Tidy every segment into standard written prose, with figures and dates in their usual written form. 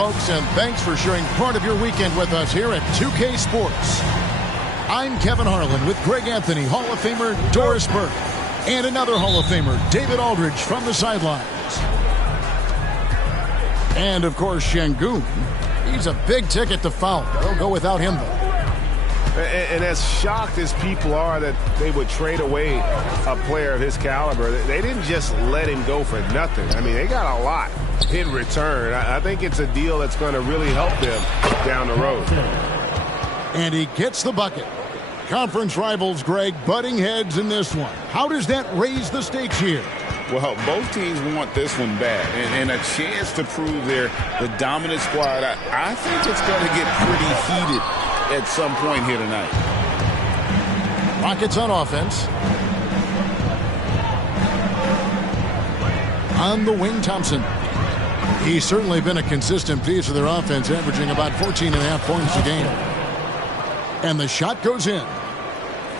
Folks, and thanks for sharing part of your weekend with us here at 2K Sports. I'm Kevin Harlan with Greg Anthony, Hall of Famer Doris Burke, and another Hall of Famer, David Aldridge, from the sidelines. And, of course, Şengün. He's a big ticket to foul. They'll go without him, though. And as shocked as people are that they would trade away a player of his caliber, they didn't just let him go for nothing. I mean, they got a lot in return. I think it's a deal that's going to really help them down the road. And he gets the bucket. Conference rivals, Greg, butting heads in this one. How does that raise the stakes here? Well, both teams want this one bad, and a chance to prove they're the dominant squad. I think it's going to get pretty heated at some point here tonight. Rockets on offense. On the wing, Thompson. He's certainly been a consistent piece of their offense, averaging about 14.5 points a game. And the shot goes in.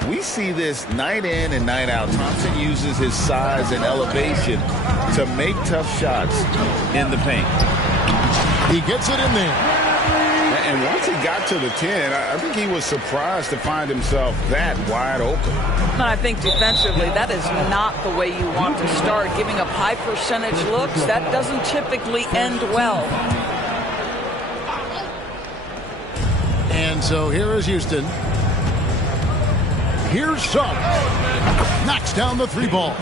We see this night in and night out. Thompson uses his size and elevation to make tough shots in the paint. He gets it in there. And once he got to the 10, I think he was surprised to find himself that wide open. And I think defensively, that is not the way you want to start. Giving up high percentage looks, that doesn't typically end well. And so here is Houston. Here's Suggs. Knocks down the three ball.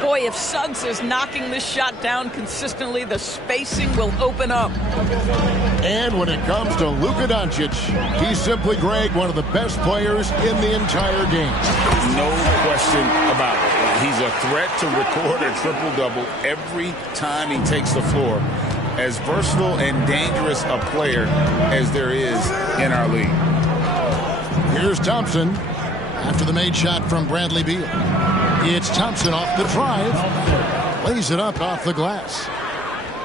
Boy, if Suggs is knocking this shot down consistently, the spacing will open up. And when it comes to Luka Doncic, he's simply, Greg, one of the best players in the entire game. No question about it. He's a threat to record a triple-double every time he takes the floor. As versatile and dangerous a player as there is in our league. Here's Thompson after the made shot from Bradley Beal. It's Thompson off the drive. Lays it up off the glass.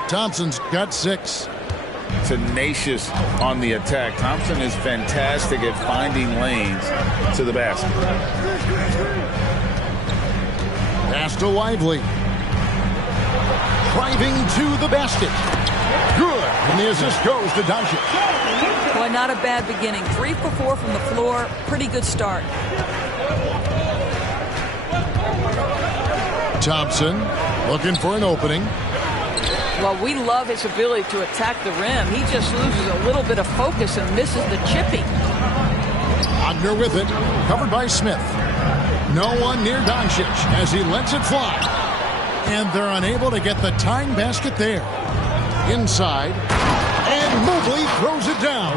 Thompson's got 6. Tenacious on the attack. Thompson is fantastic at finding lanes to the basket. Pass to Lively. Driving to the basket. Good. And the assist goes to Doncic. Boy, not a bad beginning. 3 for 4 from the floor. Pretty good start. Thompson looking for an opening. Well, we love his ability to attack the rim. He just loses a little bit of focus and misses the chipping. Wagner with it. Covered by Smith. No one near Doncic as he lets it fly. And they're unable to get the tying basket there. Inside. And Mobley throws it down.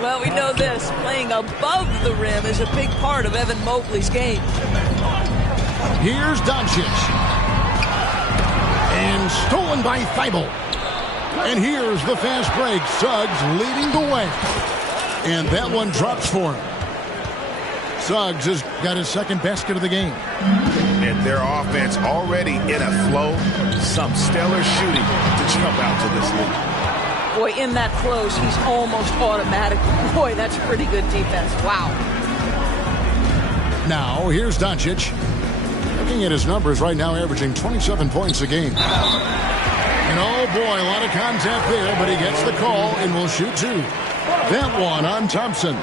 Well, we know this. Playing above the rim is a big part of Evan Mobley's game. Here's Doncic. And stolen by Thibault. And here's the fast break. Suggs leading the way. And that one drops for him. Suggs has got his second basket of the game. And their offense already in a flow. Some stellar shooting to jump out to this lead. Boy, in that close, he's almost automatic. Boy, that's pretty good defense. Wow. Now, here's Doncic. Looking at his numbers right now, averaging 27 points a game. And oh boy, a lot of contact there, but he gets the call and will shoot 2. That one on Thompson.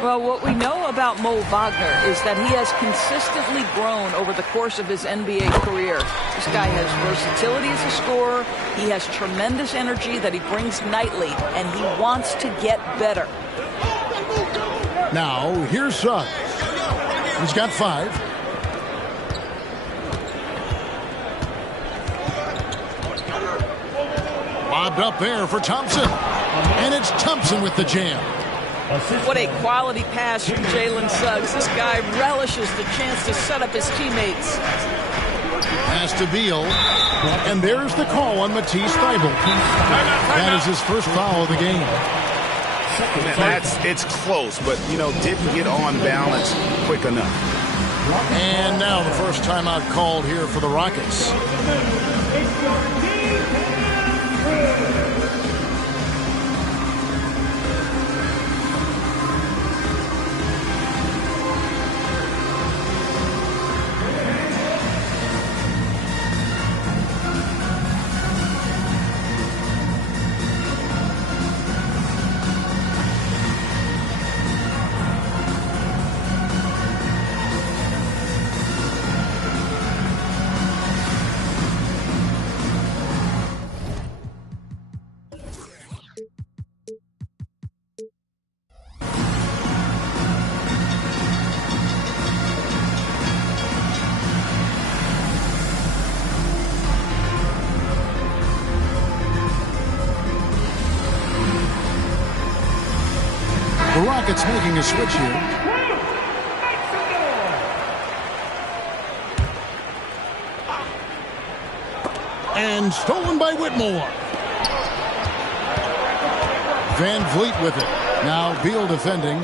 Well, what we know about Mo Wagner is that he has consistently grown over the course of his NBA career. This guy has versatility as a scorer. He has tremendous energy that he brings nightly, and he wants to get better. Now, here's Suggs. He's got 5. Lobbed up there for Thompson. And it's Thompson with the jam. What a quality pass from Jalen Suggs. This guy relishes the chance to set up his teammates. Pass to Beal. And there's the call on Matisse Thybulle. That is his first foul of the game. It's close, but, didn't get on balance quick enough. And now the first timeout called here for the Rockets. Rockets making a switch here. And stolen by Whitmore. Van Vliet with it. Now Beal defending.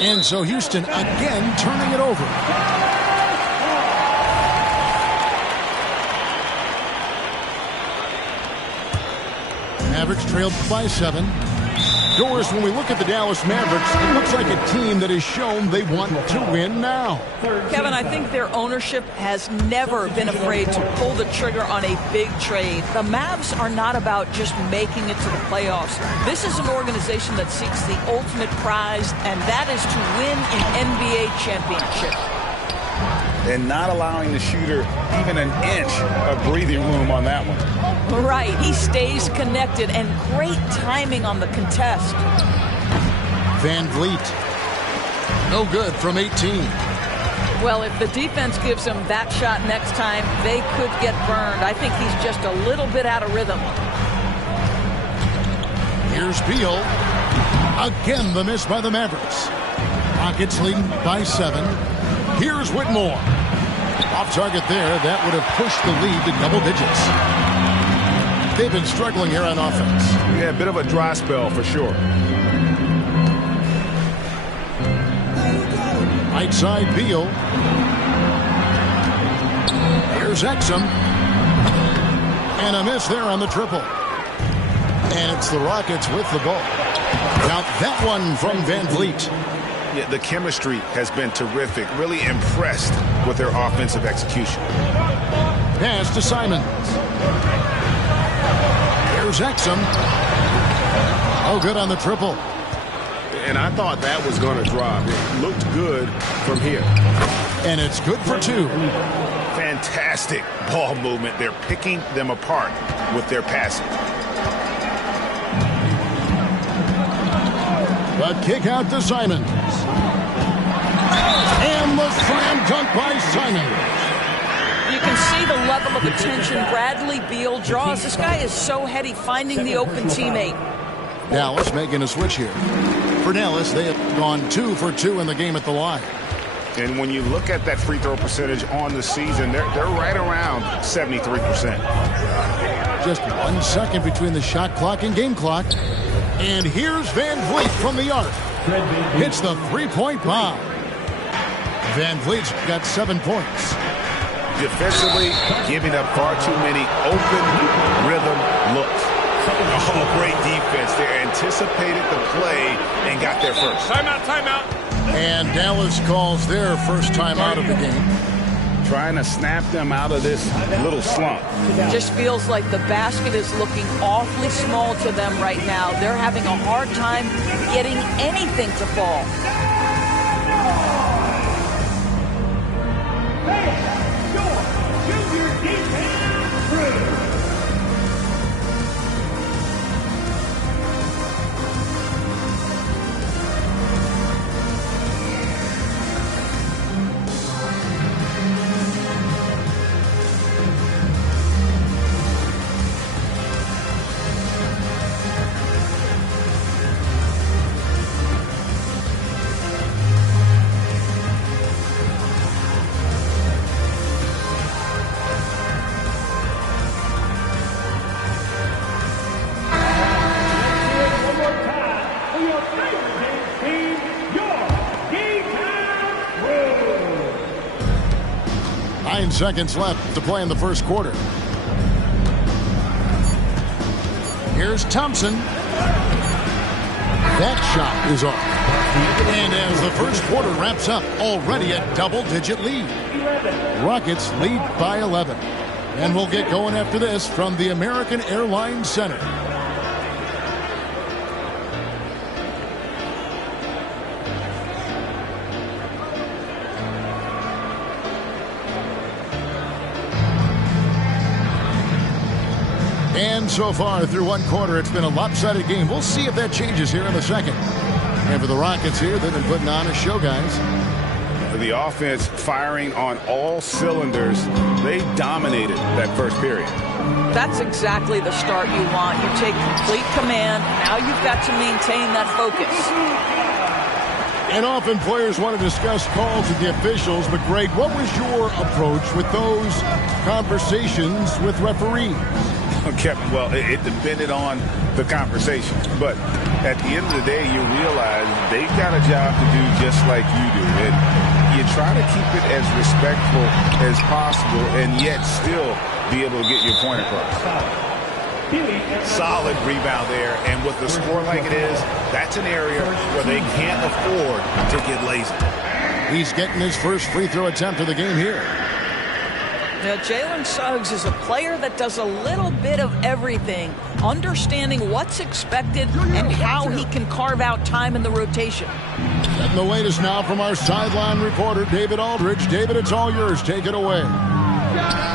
And so Houston again turning it over. Mavericks trailed by 7. Doris, when we look at the Dallas Mavericks, it looks like a team that has shown they want to win now. Kevin, I think their ownership has never been afraid to pull the trigger on a big trade. The Mavs are not about just making it to the playoffs. This is an organization that seeks the ultimate prize, and that is to win an NBA championship. And not allowing the shooter even an inch of breathing room on that one. Right, he stays connected, and great timing on the contest. Van Vliet, no good from 18. Well, if the defense gives him that shot next time, they could get burned. I think he's just a little bit out of rhythm. Here's Beal. Again, the miss by the Mavericks. Rockets leading by 7. Here's Whitmore. Off target there. That would have pushed the lead to double digits. They've been struggling here on offense. Yeah, a bit of a dry spell for sure. Right side, Beal. Here's Exum. And a miss there on the triple. And it's the Rockets with the ball. Now that one from Van Vliet. Yeah, the chemistry has been terrific. Really impressed with their offensive execution. Pass to Simons. Here's Exum. Oh, good on the triple. And I thought that was going to drop. It looked good from here. And it's good for 2. Fantastic ball movement. They're picking them apart with their passing. But kick out to Simons. And the slam dunk by Simons. You can see the level of attention Bradley Beal draws. This guy is so heady finding the open teammate. Dallas making a switch here. For Dallas, they have gone 2 for 2 in the game at the line. And when you look at that free throw percentage on the season, they're right around 73%. Just 1 second between the shot clock and game clock. And here's Van Vliet from the arc. Hits the three-point bomb. Van Vliet's got 7 points. Defensively, giving up far too many open rhythm looks. Oh, great defense. They anticipated the play and got there first. Timeout, timeout. And Dallas calls their first time out of the game. Trying to snap them out of this little slump. It just feels like the basket is looking awfully small to them right now. They're having a hard time getting anything to fall. Seconds left to play in the first quarter. Here's Thompson. That shot is off. And as the first quarter wraps up, already a double-digit lead. Rockets lead by 11. And we'll get going after this from the American Airlines Center. And so far through one quarter, it's been a lopsided game. We'll see if that changes here in the second. And for the Rockets here, they've been putting on a show, guys. The offense firing on all cylinders. They dominated that first period. That's exactly the start you want. You take complete command. Now you've got to maintain that focus. And often players want to discuss calls with the officials, but Greg, what was your approach with those conversations with referees? Okay, well, it depended on the conversation. But at the end of the day, you realize they've got a job to do just like you do. And you try to keep it as respectful as possible and yet still be able to get your point across. Solid rebound there, and with the score like it is, that's an area where they can't afford to get lazy. He's getting his first free throw attempt of the game here. Now, Jalen Suggs is a player that does a little bit of everything, understanding what's expected and how he can carve out time in the rotation. Getting the latest now from our sideline reporter, David Aldridge. David, it's all yours. Take it away.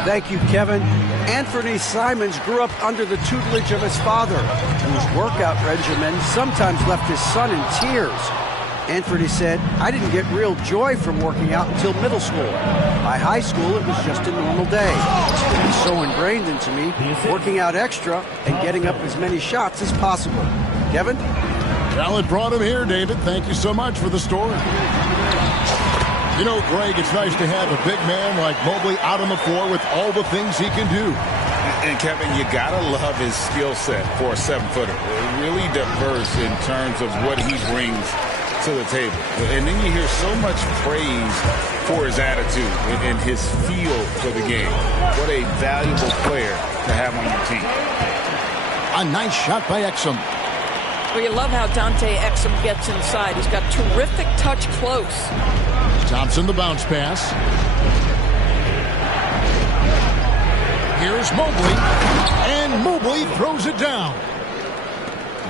Thank you, Kevin. Anthony Simons grew up under the tutelage of his father, whose workout regimen sometimes left his son in tears. Anthony said, "I didn't get real joy from working out until middle school. By high school, it was just a normal day. It was so ingrained into me, working out extra and getting up as many shots as possible." Kevin? Well, it brought him here, David. Thank you so much for the story. You know, Greg, it's nice to have a big man like Mobley out on the floor with all the things he can do. And, Kevin, you got to love his skill set for a 7-footer. Really diverse in terms of what he brings to the table. And then you hear so much praise for his attitude and his feel for the game. What a valuable player to have on your team. A nice shot by Exum. Well, you love how Dante Exum gets inside. He's got terrific touch close. Thompson the bounce pass. Here's Mobley. And Mobley throws it down.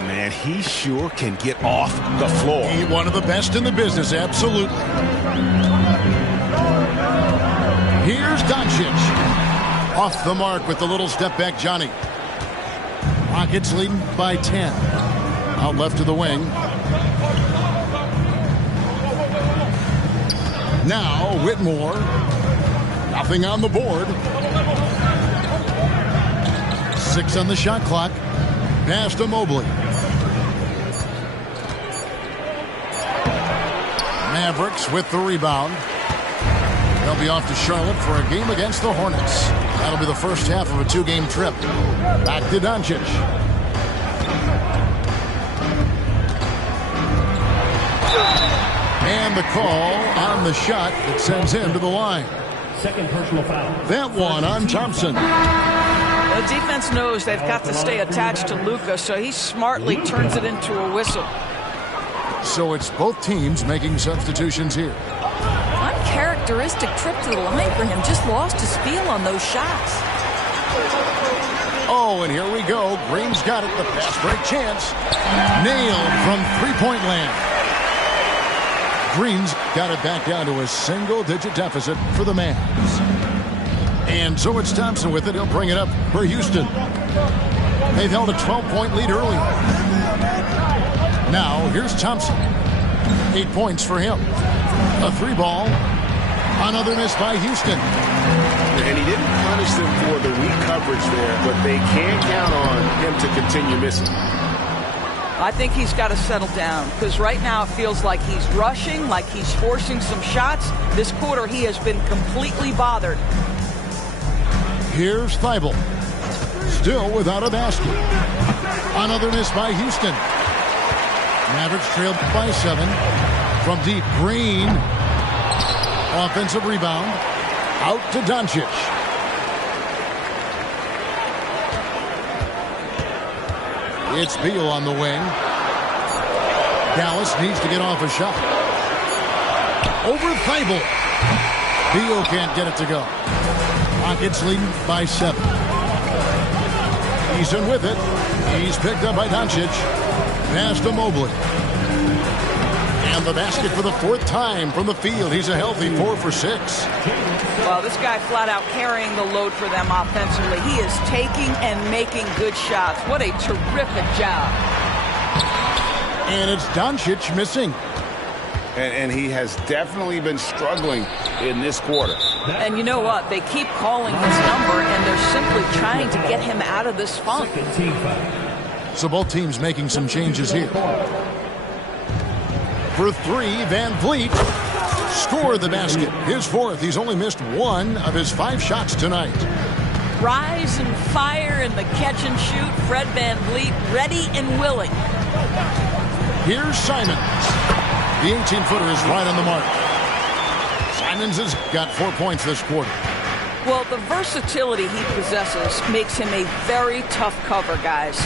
Man, he sure can get off the floor. He's one of the best in the business, absolutely. Here's Doncic. Off the mark with the little step back, Johnny. Rockets leading by 10. Out left to the wing. Now Whitmore. Nothing on the board. 6 on the shot clock. Pass to Mobley. Mavericks with the rebound. They'll be off to Charlotte for a game against the Hornets. That'll be the first half of a 2-game trip. Back to Doncic. And the call on the shot that sends him to the line. Second personal foul. That one on Thompson. The defense knows they've got to stay attached to Luka, so he smartly turns it into a whistle. So it's both teams making substitutions here. Uncharacteristic trip to the line for him. Just lost his feel on those shots. Oh, and here we go. Green's got it. The fast break chance. Nailed from three-point land. Green's got it back down to a single-digit deficit for the Mavs. And so it's Thompson with it. He'll bring it up for Houston. They've held a 12-point lead earlier. Now, here's Thompson. 8 points for him. A 3-ball. Another miss by Houston. And he didn't punish them for the weak coverage there, but they can't count on him to continue missing. I think he's got to settle down because right now it feels like he's rushing, like he's forcing some shots. This quarter he has been completely bothered. Here's Thibault. Still without a basket. Another miss by Houston. Mavericks trailed by 7. From deep, Green. Offensive rebound. Out to Doncic. It's Beal on the wing. Dallas needs to get off a shot. Over Thibault. Beal can't get it to go. Rockets leading by 7. He's in with it. He's picked up by Doncic. Pass to Mobley. And the basket for the 4th time from the field. He's a healthy 4 for 6. Well, this guy flat out carrying the load for them offensively. He is taking and making good shots. What a terrific job. And it's Doncic missing. And he has definitely been struggling in this quarter. And you know what? They keep calling his number, and they're simply trying to get him out of this funk. So both teams making some changes here. For three, Van Vliet scored the basket. His fourth. He's only missed one of his 5 shots tonight. Rise and fire in the catch and shoot. Fred Van Vliet ready and willing. Here's Simons. The 18-footer is right on the mark. Simons has got 4 points this quarter. Well, the versatility he possesses makes him a very tough cover, guys.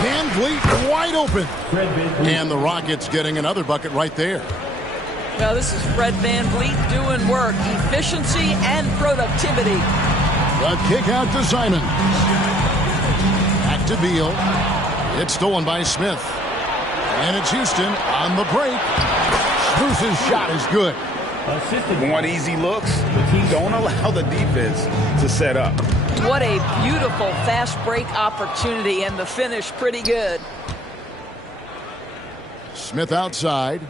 Van Vliet wide open. And the Rockets getting another bucket right there. Now, this is Fred Van Vliet doing work, efficiency and productivity. The kick out to Simons. Back to Beal. It's stolen by Smith. And it's Houston on the break. Bruce's shot is good. Want easy looks? Don't allow the defense to set up. What a beautiful fast break opportunity, and the finish pretty good. Smith outside.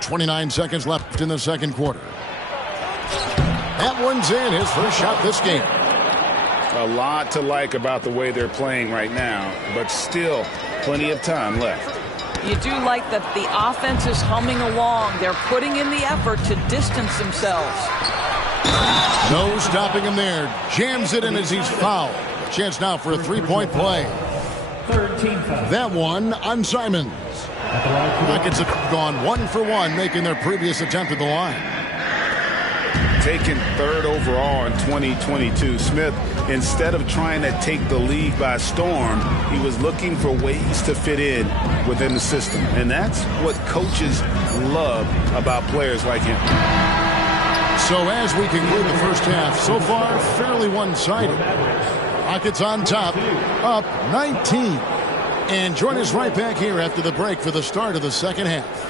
29 seconds left in the second quarter. That one's in, his first shot this game. A lot to like about the way they're playing right now, but still plenty of time left. You do like that the offense is humming along. They're putting in the effort to distance themselves. No stopping him there. Jams it in as he's fouled. Chance now for a three-point play. That one on Simons. Rockets have gone 1 for 1, making their previous attempt at the line. Taken 3rd overall in 2022, Smith, instead of trying to take the league by storm, he was looking for ways to fit in within the system. And that's what coaches love about players like him. So as we conclude the first half, so far fairly one-sided. Rockets on top, up 19. And join us right back here after the break for the start of the second half.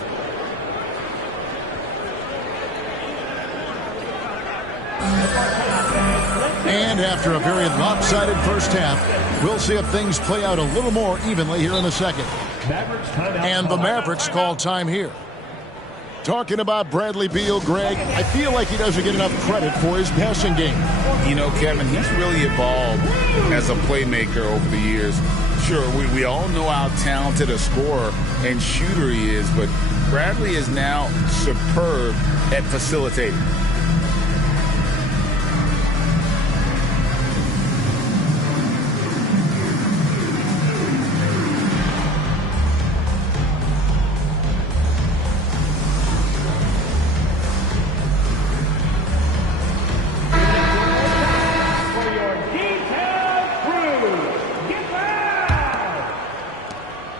And after a very lopsided first half, we'll see if things play out a little more evenly here in the second. And the Mavericks call time here. Talking about Bradley Beal, Greg, I feel like he doesn't get enough credit for his passing game. You know, Kevin, he's really evolved as a playmaker over the years. Sure, we all know how talented a scorer and shooter he is, but Bradley is now superb at facilitating.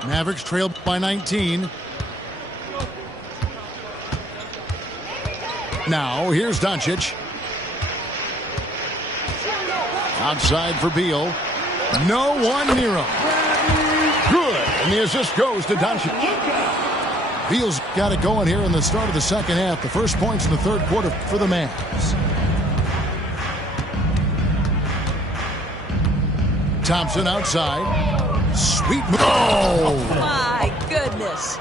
Mavericks trailed by 19. Now, here's Doncic. Outside for Beal. No one near him. Good. And the assist goes to Doncic. Beal's got it going here in the start of the second half. The first points in the third quarter for the Mavs. Thompson outside. Sweet move. Oh! My goodness.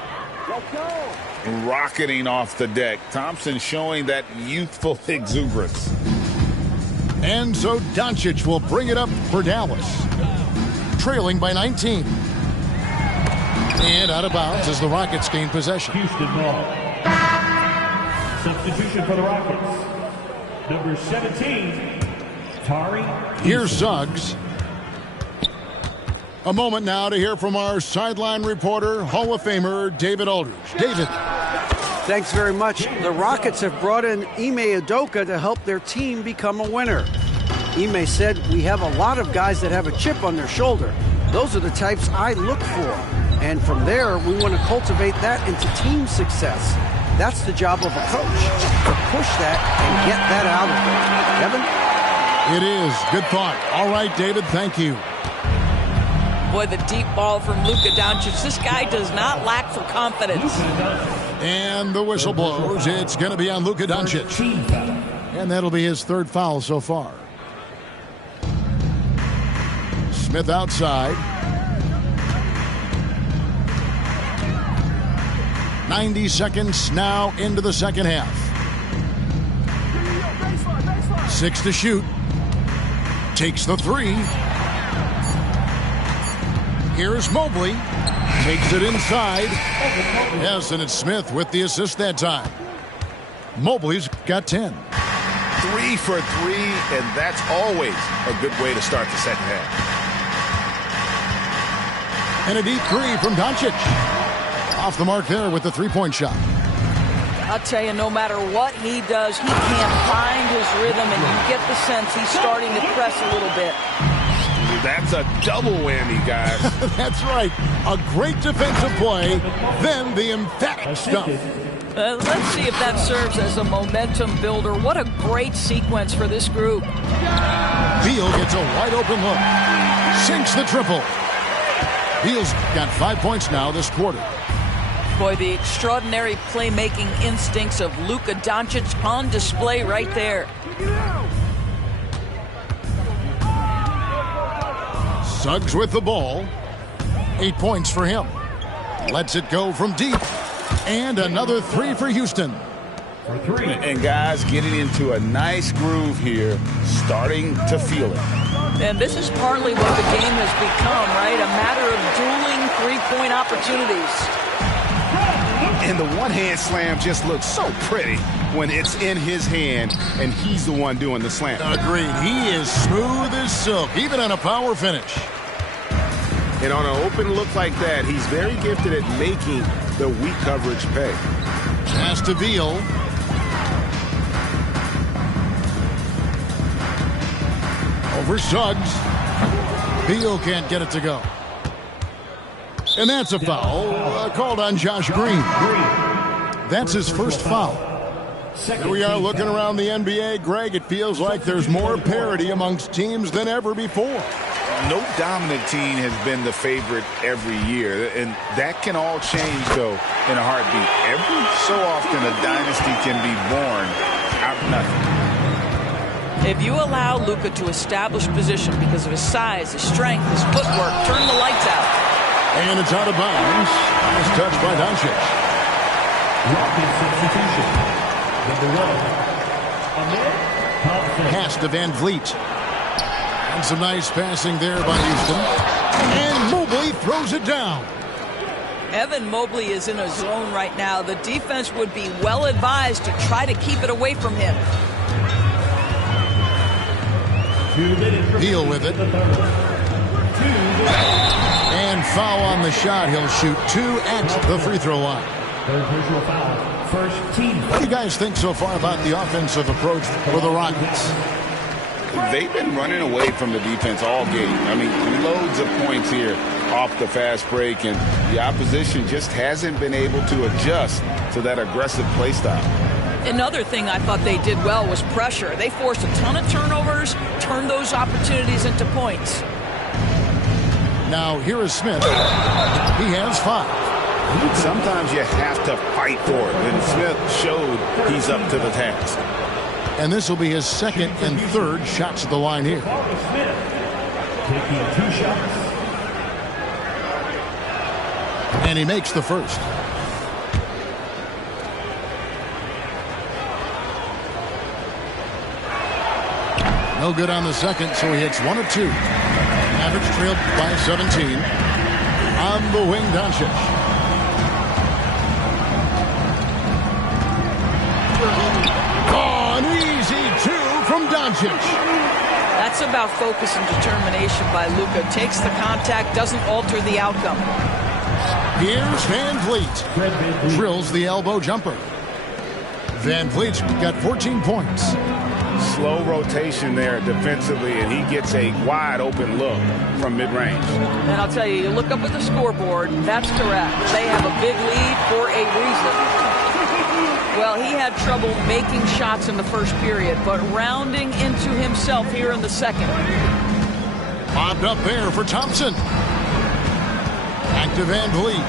Rocketing off the deck. Thompson showing that youthful exuberance. And so Doncic will bring it up for Dallas. Trailing by 19. And out of bounds as the Rockets gain possession. Houston ball. Substitution for the Rockets. Number 17, Tari. Here's Suggs. A moment now to hear from our sideline reporter, Hall of Famer David Aldridge. David. Thanks very much. The Rockets have brought in Ime Udoka to help their team become a winner. Ime said, "We have a lot of guys that have a chip on their shoulder. Those are the types I look for. And from there, we want to cultivate that into team success. That's the job of a coach, to push that and get that out of them." Kevin? It is. Good thought. All right, David, thank you. Boy, the deep ball from Luka Doncic. This guy does not lack for confidence. And the whistle blows. It's going to be on Luka Doncic. And that'll be his third foul so far. Smith outside. 90 seconds now into the second half. 6 to shoot. Takes the 3. Here's Mobley. Takes it inside. Yes, and it's Smith with the assist that time. Mobley's got 10. 3 for 3, and that's always a good way to start the second half. And a deep 3 from Doncic. Off the mark there with the three-point shot. I'll tell you, no matter what he does, he can't find his rhythm, and you get the sense he's starting to press a little bit. That's a double whammy, guys. That's right. A great defensive play, then the emphatic stuff. Let's see if that serves as a momentum builder. What a great sequence for this group. Beal gets a wide-open look. Sinks the triple. Beal's got 5 points now this quarter. Boy, the extraordinary playmaking instincts of Luka Doncic on display right there. Suggs with the ball. 8 points for him. Lets it go from deep. And another 3 for Houston. And guys getting into a nice groove here, starting to feel it. And this is partly what the game has become, right? A matter of dueling three-point opportunities. And the one-hand slam just looks so pretty when it's in his hand and he's the one doing the slam. Agreed. He is smooth as silk, even on a power finish. And on an open look like that, he's very gifted at making the weak coverage pay. Pass to Beal. Over Suggs. Beal can't get it to go. And that's a foul called on Josh Green. That's his first foul. Here we are looking around the NBA. Greg, it feels like there's more parity amongst teams than ever before. No dominant team has been the favorite every year, and that can all change, though, in a heartbeat. Every so often, a dynasty can be born out of nothing. If you allow Luka to establish position because of his size, his strength, his footwork, turn the lights out. And it's out of bounds. Nice touch by Doncic. Substitution. Number 1, Pass to Van Vliet. And some nice passing there by Houston. And Mobley throws it down. Evan Mobley is in a zone right now. The defense would be well advised to try to keep it away from him. Beal with it. And foul on the shot. He'll shoot 2 at the free throw line. third personal foul. First team. What do you guys think so far about the offensive approach for the Rockets? They've been running away from the defense all game. I mean, loads of points here off the fast break, and the opposition just hasn't been able to adjust to that aggressive play style. Another thing I thought they did well was pressure. They forced a ton of turnovers, turned those opportunities into points. Now, here is Smith. He has 5. Sometimes you have to fight for it, and Smith showed he's up to the task. And this will be his second and third shots at the line here. Smith taking 2 shots. And he makes the first. No good on the second, so he hits 1 of 2. Average trailed by 17. On the wing, Doncic. Oh, an easy 2 from Doncic. That's about focus and determination by Luka. Takes the contact, doesn't alter the outcome. Here's Van Vliet. Drills the elbow jumper. Van Vliet's got 14 points. Slow rotation there defensively, and he gets a wide open look from mid-range. And I'll tell you, you look up at the scoreboard, that's correct. They have a big lead for a reason. Well, he had trouble making shots in the first period, but rounding into himself here in the second. Bobbed up there for Thompson. Back to Van Vliet.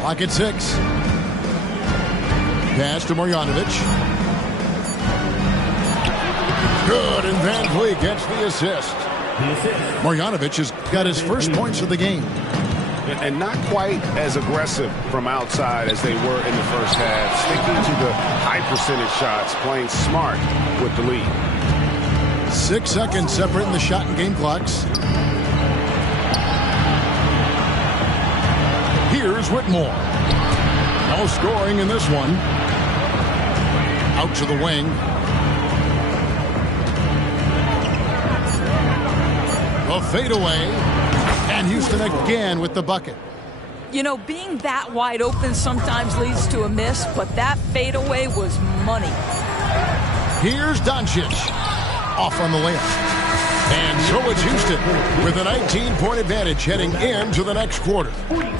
Clock at 6. Pass to Marjanovic. Good, and Van Vliet gets the assist. Marjanovic has got his first points of the game. And not quite as aggressive from outside as they were in the first half. Sticking to the high percentage shots, playing smart with the lead. 6 seconds separating the shot and game clocks. Here's Whitmore. No scoring in this one. Out to the wing. The fadeaway. And Houston again with the bucket. You know, being that wide open sometimes leads to a miss, but that fadeaway was money. Here's Doncic. Off on the layup. And so it's Houston with a 19-point advantage heading into the next quarter.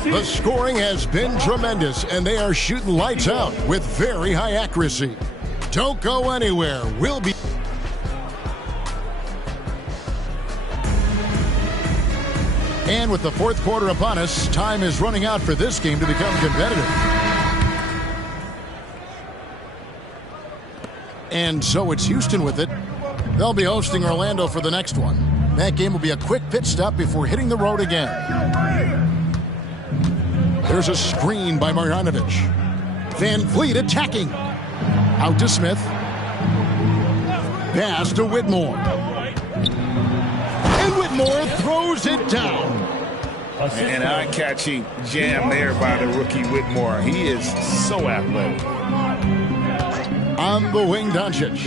The scoring has been tremendous, and they are shooting lights out with very high accuracy. Don't go anywhere. We'll be... And with the fourth quarter upon us, time is running out for this game to become competitive. And so it's Houston with it. They'll be hosting Orlando for the next one. That game will be a quick pit stop before hitting the road again. There's a screen by Marjanovic. Van Vliet attacking. Out to Smith. Pass to Whitmore. And Whitmore throws it down. An eye-catching jam there by the rookie Whitmore. He is so athletic. On the wing, Doncic.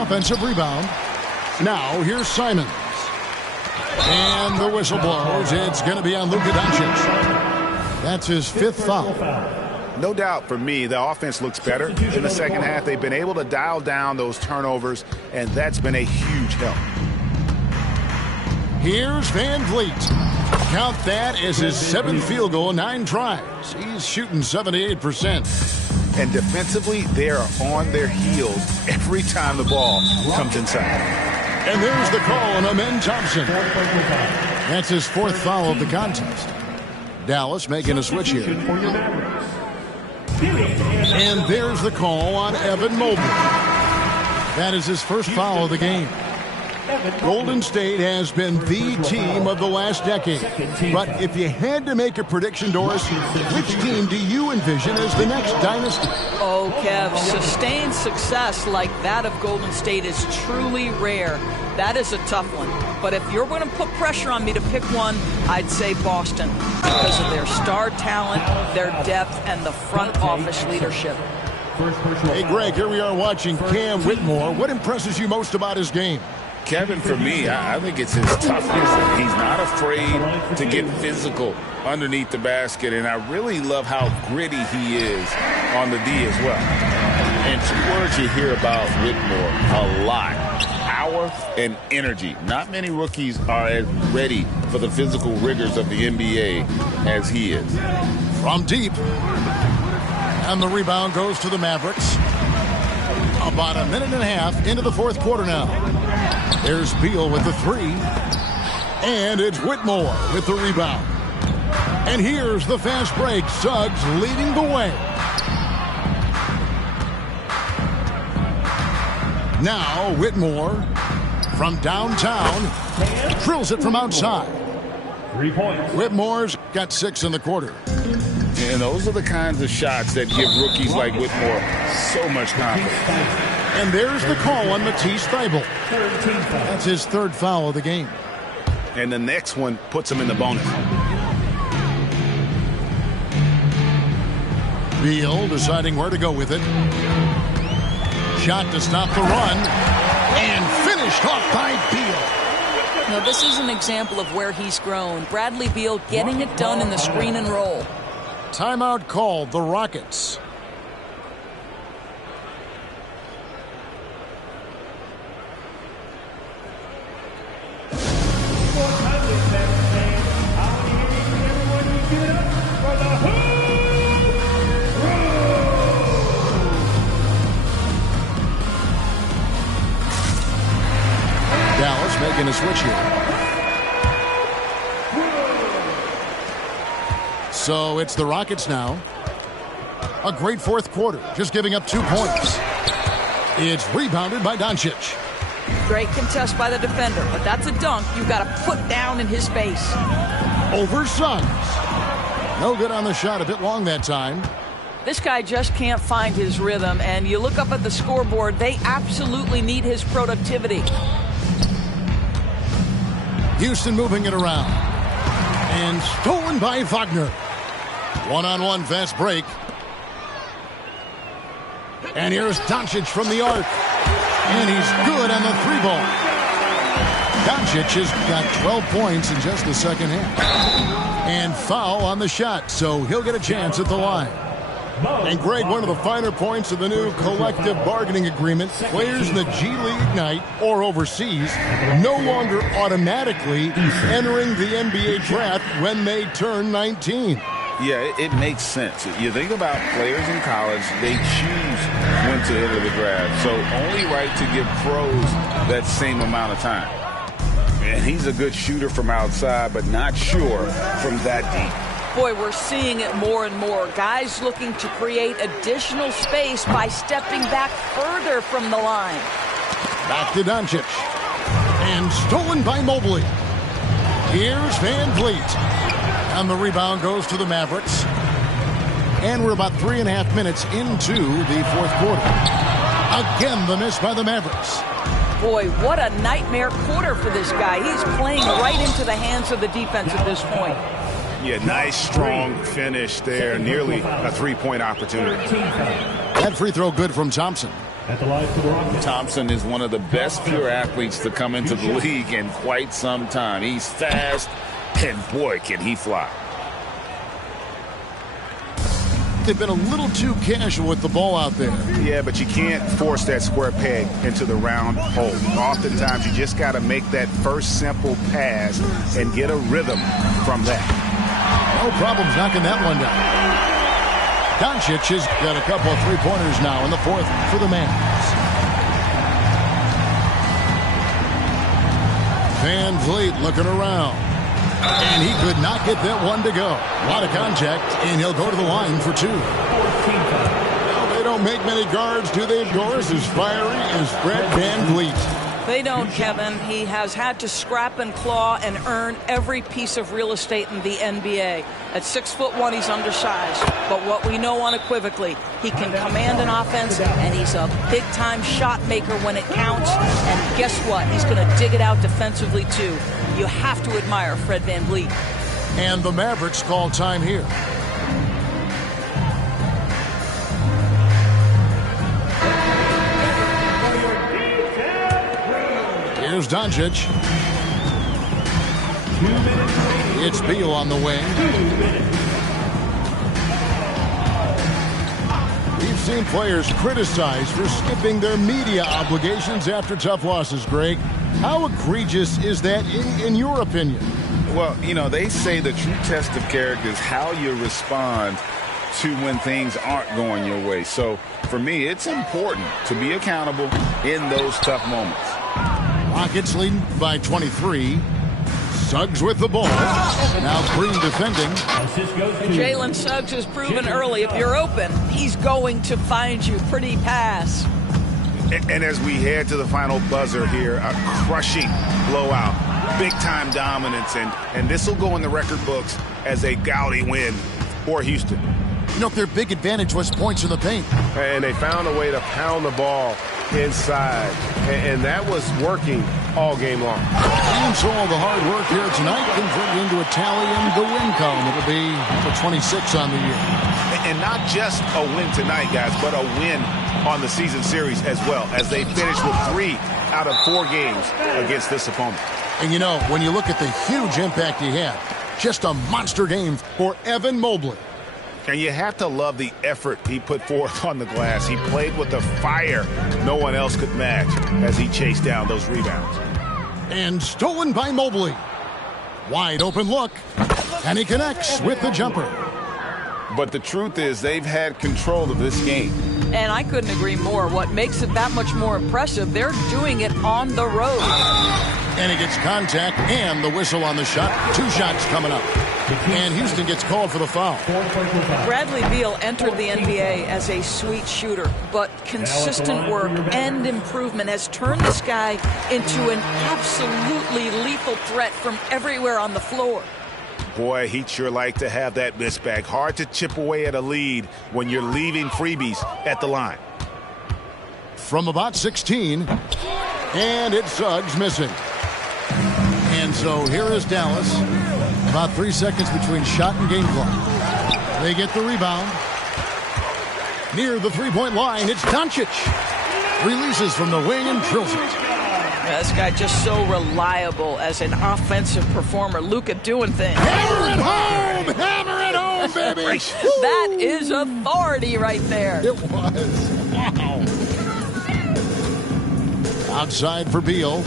Offensive rebound. Now here's Simons. And the whistle blows. It's going to be on Luka Doncic. That's his 5th foul. No doubt for me, the offense looks better in the second half. They've been able to dial down those turnovers, and that's been a huge help. Here's Van Vliet. Count that as his 7th field goal, 9 tries. He's shooting 78%. And defensively, they are on their heels every time the ball comes inside. And there's the call on Amen Thompson. That's his 4th foul of the contest. Dallas making a switch here. And there's the call on Evan Mobley. That is his 1st foul of the game. Golden State has been the team of the last decade. But if you had to make a prediction, Doris, which team do you envision as the next dynasty? Oh, Kev, sustained success like that of Golden State is truly rare. That is a tough one. But if you're going to put pressure on me to pick one, I'd say Boston because of their star talent, their depth, and the front office leadership. Hey, Greg, here we are watching Cam Whitmore. What impresses you most about his game? Kevin, for me, I think it's his toughness. He's not afraid to get physical underneath the basket, and I really love how gritty he is on the D as well. And 2 words you hear about Whitmore a lot: power and energy. Not many rookies are as ready for the physical rigors of the NBA as he is. From deep. And the rebound goes to the Mavericks. About a minute and a half into the 4th quarter now. There's Beal with the 3. And it's Whitmore with the rebound. And here's the fast break. Suggs leading the way. Now Whitmore from downtown drills it from outside. 3 points. Whitmore's got 6 in the quarter. And those are the kinds of shots that give rookies like Whitmore so much confidence. And there's the call on Matisse Thybulle. That's his 3rd foul of the game. And the next one puts him in the bonus. Beal deciding where to go with it. Shot to stop the run. And finished off by Beal. Now, this is an example of where he's grown. Bradley Beal getting it done in the screen and roll. Timeout called, the Rockets. Dallas making a switch here. So it's the Rockets now. A great 4th quarter, just giving up 2 points. It's rebounded by Doncic. Great contest by the defender, but that's a dunk you got to put down in his face. Over Suggs. No good on the shot, a bit long that time. This guy just can't find his rhythm, and you look up at the scoreboard, they absolutely need his productivity. Houston moving it around. And stolen by Wagner. One-on-one fast break. And here's Doncic from the arc. And he's good on the three ball. Doncic has got 12 points in just the second half. And foul on the shot, so he'll get a chance at the line. And Greg, one of the finer points of the new collective bargaining agreement, players in the G League Ignite or overseas no longer automatically entering the NBA draft when they turn 19. Yeah, it makes sense. You think about players in college, they choose when to enter the draft. So only right to give pros that same amount of time. And he's a good shooter from outside, but not sure from that deep. Boy, we're seeing it more and more. Guys looking to create additional space by stepping back further from the line. Back to Doncic. And stolen by Mobley. Here's Van Vliet. And the rebound goes to the Mavericks. And we're about 3.5 minutes into the fourth quarter. Again, the miss by the Mavericks. Boy, what a nightmare quarter for this guy. He's playing right into the hands of the defense at this point. Yeah, nice, strong finish there. Nearly a three-point opportunity. That free throw good from Thompson. Thompson is one of the best pure athletes to come into the league in quite some time. He's fast, and boy, can he fly. They've been a little too casual with the ball out there. Yeah, but you can't force that square peg into the round hole. Oftentimes, you just got to make that first simple pass and get a rhythm from that. No problems knocking that one down. Doncic has got a couple of three-pointers now in the fourth for the Mavs. Van Vliet looking around. And he could not get that one to go. A lot of contact, and he'll go to the line for two. Well, they don't make many guards, do they, of course, as fiery as Fred Van Vliet. They don't, Kevin. He has had to scrap and claw and earn every piece of real estate in the NBA. At 6'1", he's undersized. But what we know unequivocally, he can command an offense, and he's a big-time shot maker when it counts. And guess what? He's going to dig it out defensively, too. You have to admire Fred Van Vliet. And the Mavericks call time here. Here's Doncic. It's Beal on the wing. We've seen players criticized for skipping their media obligations after tough losses, Greg. How egregious is that in your opinion? Well, you know, they say the true test of character is how you respond to when things aren't going your way. So, for me, it's important to be accountable in those tough moments. Rockets leading by 23. Suggs with the ball. Now Green defending. Jalen Suggs has proven early, if you're open, he's going to find you. Pretty pass. And as we head to the final buzzer here, a crushing blowout, big-time dominance, and this will go in the record books as a gaudy win for Houston. You know, their big advantage was points in the paint. And they found a way to pound the ball inside, and that was working all game long. And so all the hard work here tonight converted into a tally in the win column. It'll be the 26 on the year. And not just a win tonight, guys, but a win on the season series as well, as they finished with 3 out of 4 games against this opponent. And you know, when you look at the huge impact he had, just a monster game for Evan Mobley. And you have to love the effort he put forth on the glass. He played with the fire no one else could match as he chased down those rebounds. And stolen by Mobley. Wide open look. And he connects with the jumper. But the truth is they've had control of this game. And I couldn't agree more. What makes it that much more impressive, they're doing it on the road. And he gets contact and the whistle on the shot. 2 shots coming up. And Houston gets called for the foul. Bradley Beal entered the NBA as a sweet shooter, but consistent work and improvement has turned this guy into an absolutely lethal threat from everywhere on the floor. Boy, he'd sure like to have that miss back. Hard to chip away at a lead when you're leaving freebies at the line. From about 16, and it's Suggs missing. And so here is Dallas. About 3 seconds between shot and game clock. They get the rebound. Near the three-point line, it's Doncic. Releases from the wing and drills it. This guy just so reliable as an offensive performer. Luka doing things. Hammer it home! Hammer it home, baby! That is authority right there. It was. Wow. Outside for Beal.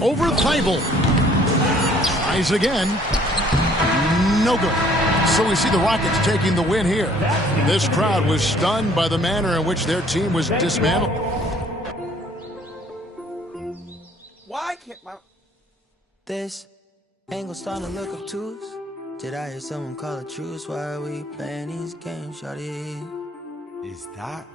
Over Thibault. Tries again. No good. So we see the Rockets taking the win here. This crowd was stunned by the manner in which their team was dismantled. Why can't my... This angle starting to look obtuse. Did I hear someone call a truce? Why are we playing these games, shawty? Is that